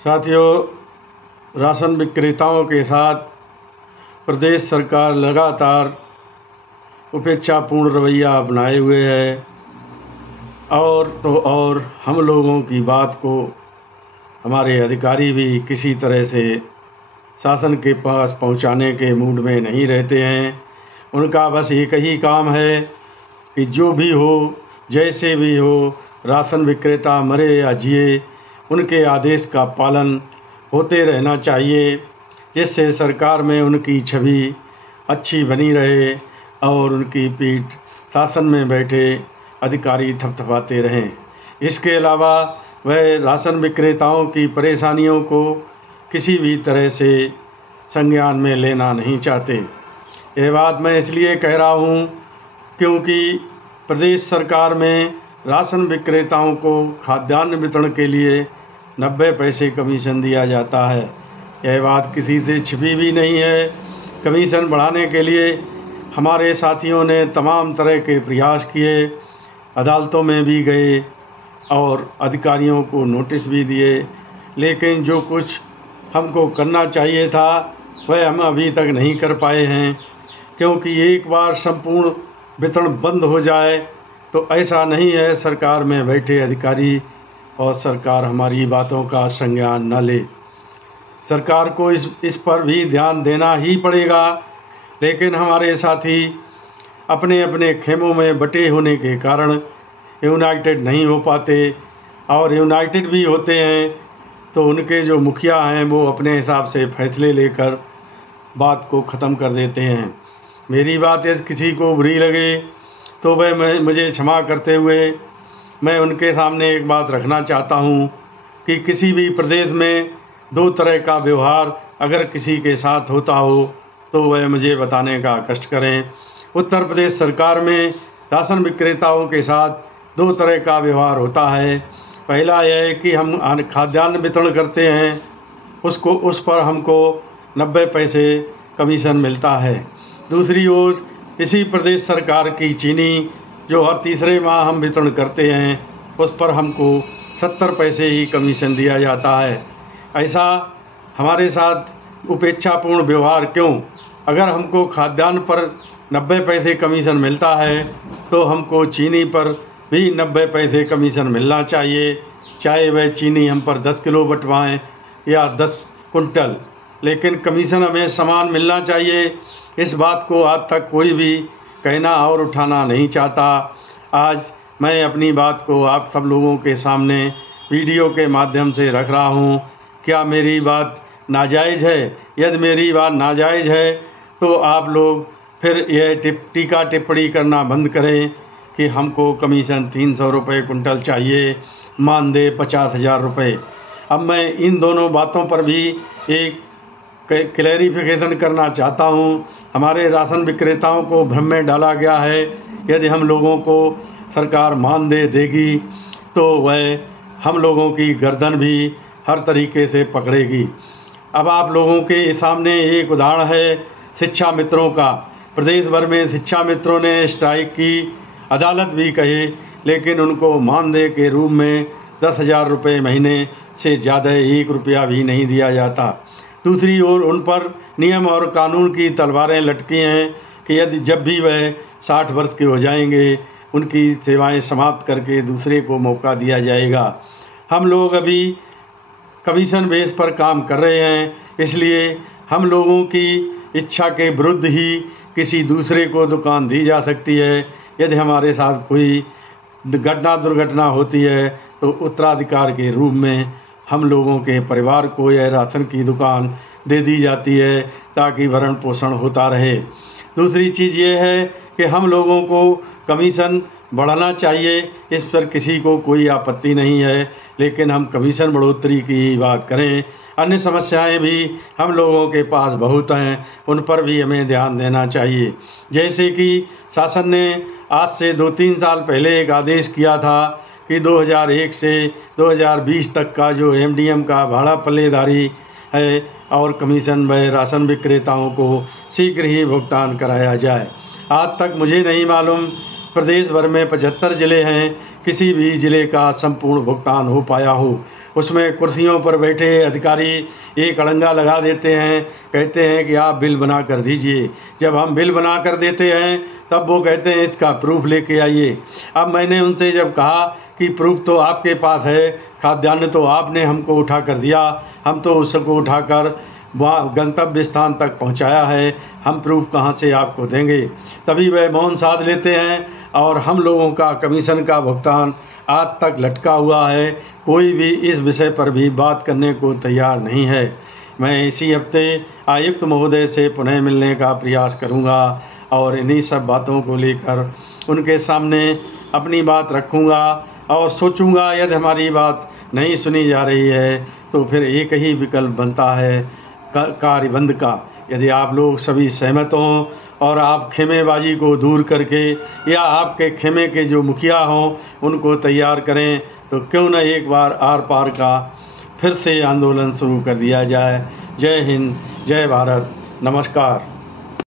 साथियों, राशन विक्रेताओं के साथ प्रदेश सरकार लगातार उपेक्षापूर्ण रवैया अपनाए हुए है और हम लोगों की बात को हमारे अधिकारी भी किसी तरह से शासन के पास पहुंचाने के मूड में नहीं रहते हैं। उनका बस एक ही काम है कि जो भी हो, जैसे भी हो, राशन विक्रेता मरे या जिए, उनके आदेश का पालन होते रहना चाहिए, जिससे सरकार में उनकी छवि अच्छी बनी रहे और उनकी पीठ शासन में बैठे अधिकारी थपथपाते रहें। इसके अलावा वह राशन विक्रेताओं की परेशानियों को किसी भी तरह से संज्ञान में लेना नहीं चाहते। यह बात मैं इसलिए कह रहा हूँ क्योंकि प्रदेश सरकार में राशन विक्रेताओं को खाद्यान्न वितरण के लिए 90 पैसे कमीशन दिया जाता है। यह बात किसी से छिपी भी नहीं है। कमीशन बढ़ाने के लिए हमारे साथियों ने तमाम तरह के प्रयास किए, अदालतों में भी गए और अधिकारियों को नोटिस भी दिए, लेकिन जो कुछ हमको करना चाहिए था वह हम अभी तक नहीं कर पाए हैं। क्योंकि एक बार संपूर्ण वितरण बंद हो जाए तो ऐसा नहीं है सरकार में बैठे अधिकारी और सरकार हमारी बातों का संज्ञान न ले। सरकार को इस पर भी ध्यान देना ही पड़ेगा, लेकिन हमारे साथी अपने अपने खेमों में बटे होने के कारण यूनाइटेड नहीं हो पाते, और यूनाइटेड भी होते हैं तो उनके जो मुखिया हैं वो अपने हिसाब से फैसले लेकर बात को ख़त्म कर देते हैं। मेरी बात यदि किसी को बुरी लगे तो वह मुझे क्षमा करते हुए मैं उनके सामने एक बात रखना चाहता हूँ कि किसी भी प्रदेश में दो तरह का व्यवहार अगर किसी के साथ होता हो तो वह मुझे बताने का कष्ट करें। उत्तर प्रदेश सरकार में राशन विक्रेताओं के साथ दो तरह का व्यवहार होता है। पहला यह है कि हम खाद्यान्न वितरण करते हैं, उस पर हमको 90 पैसे कमीशन मिलता है। दूसरी ओर इसी प्रदेश सरकार की चीनी जो हर तीसरे माह हम वितरण करते हैं, उस पर हमको 70 पैसे ही कमीशन दिया जाता है। ऐसा हमारे साथ उपेक्षापूर्ण व्यवहार क्यों? अगर हमको खाद्यान्न पर 90 पैसे कमीशन मिलता है तो हमको चीनी पर भी 90 पैसे कमीशन मिलना चाहिए, चाहे वह चीनी हम पर 10 किलो बंटवाएँ या 10 कुंटल, लेकिन कमीशन हमें समान मिलना चाहिए। इस बात को आज तक कोई भी कहना और उठाना नहीं चाहता। आज मैं अपनी बात को आप सब लोगों के सामने वीडियो के माध्यम से रख रहा हूँ। क्या मेरी बात नाजायज़ है? यदि मेरी बात नाजायज़ है तो आप लोग फिर यह टीका टिप्पणी करना बंद करें कि हमको कमीशन 300 रुपये कुंटल चाहिए, मानदेय 50,000 रुपये। अब मैं इन दोनों बातों पर भी एक क्लैरिफिकेशन करना चाहता हूँ। हमारे राशन विक्रेताओं को भ्रम में डाला गया है यदि हम लोगों को सरकार मानदेय देगी तो वह हम लोगों की गर्दन भी हर तरीके से पकड़ेगी। अब आप लोगों के सामने एक उदाहरण है शिक्षा मित्रों का। प्रदेश भर में शिक्षा मित्रों ने स्ट्राइक की, अदालत भी कहे, लेकिन उनको मानदेय के रूप में 10,000 रुपये महीने से ज़्यादा 1 रुपया भी नहीं दिया जाता। दूसरी ओर उन पर नियम और कानून की तलवारें लटकी हैं कि यदि जब भी वह 60 वर्ष के हो जाएंगे उनकी सेवाएं समाप्त करके दूसरे को मौका दिया जाएगा। हम लोग अभी कमीशन बेस पर काम कर रहे हैं, इसलिए हम लोगों की इच्छा के विरुद्ध ही किसी दूसरे को दुकान दी जा सकती है। यदि हमारे साथ कोई दुर्घटना होती है तो उत्तराधिकार के रूप में हम लोगों के परिवार को यह राशन की दुकान दे दी जाती है ताकि भरण पोषण होता रहे। दूसरी चीज़ ये है कि हम लोगों को कमीशन बढ़ाना चाहिए, इस पर किसी को कोई आपत्ति नहीं है, लेकिन हम कमीशन बढ़ोतरी की बात करें। अन्य समस्याएं भी हम लोगों के पास बहुत हैं, उन पर भी हमें ध्यान देना चाहिए। जैसे कि शासन ने आज से 2-3 साल पहले एक आदेश किया था कि 2001 से 2020 तक का जो एमडीएम का भाड़ा पल्लेदारी है और कमीशन व राशन विक्रेताओं को शीघ्र ही भुगतान कराया जाए। आज तक मुझे नहीं मालूम प्रदेश भर में 75 ज़िले हैं, किसी भी ज़िले का संपूर्ण भुगतान हो पाया हो। उसमें कुर्सियों पर बैठे अधिकारी एक अड़ंगा लगा देते हैं, कहते हैं कि आप बिल बना कर दीजिए। जब हम बिल बना कर देते हैं तब वो कहते हैं इसका प्रूफ लेके आइए। अब मैंने उनसे जब कहा कि प्रूफ तो आपके पास है, खाद्यान्न तो आपने हमको उठा कर दिया, हम तो उसको उठाकर वहाँ गंतव्य स्थान तक पहुँचाया है, हम प्रूफ कहाँ से आपको देंगे। तभी वह मौन साध लेते हैं और हम लोगों का कमीशन का भुगतान आज तक लटका हुआ है। कोई भी इस विषय पर भी बात करने को तैयार नहीं है। मैं इसी हफ्ते आयुक्त महोदय से पुनः मिलने का प्रयास करूंगा और इन्हीं सब बातों को लेकर उनके सामने अपनी बात रखूंगा और सोचूंगा यदि हमारी बात नहीं सुनी जा रही है तो फिर एक ही विकल्प बनता है कार्य बंद का। यदि आप लोग सभी सहमत हों और आप खेमेबाजी को दूर करके या आपके खेमे के जो मुखिया हों उनको तैयार करें तो क्यों न एक बार आर पार का फिर से आंदोलन शुरू कर दिया जाए। जय हिंद, जय भारत, नमस्कार।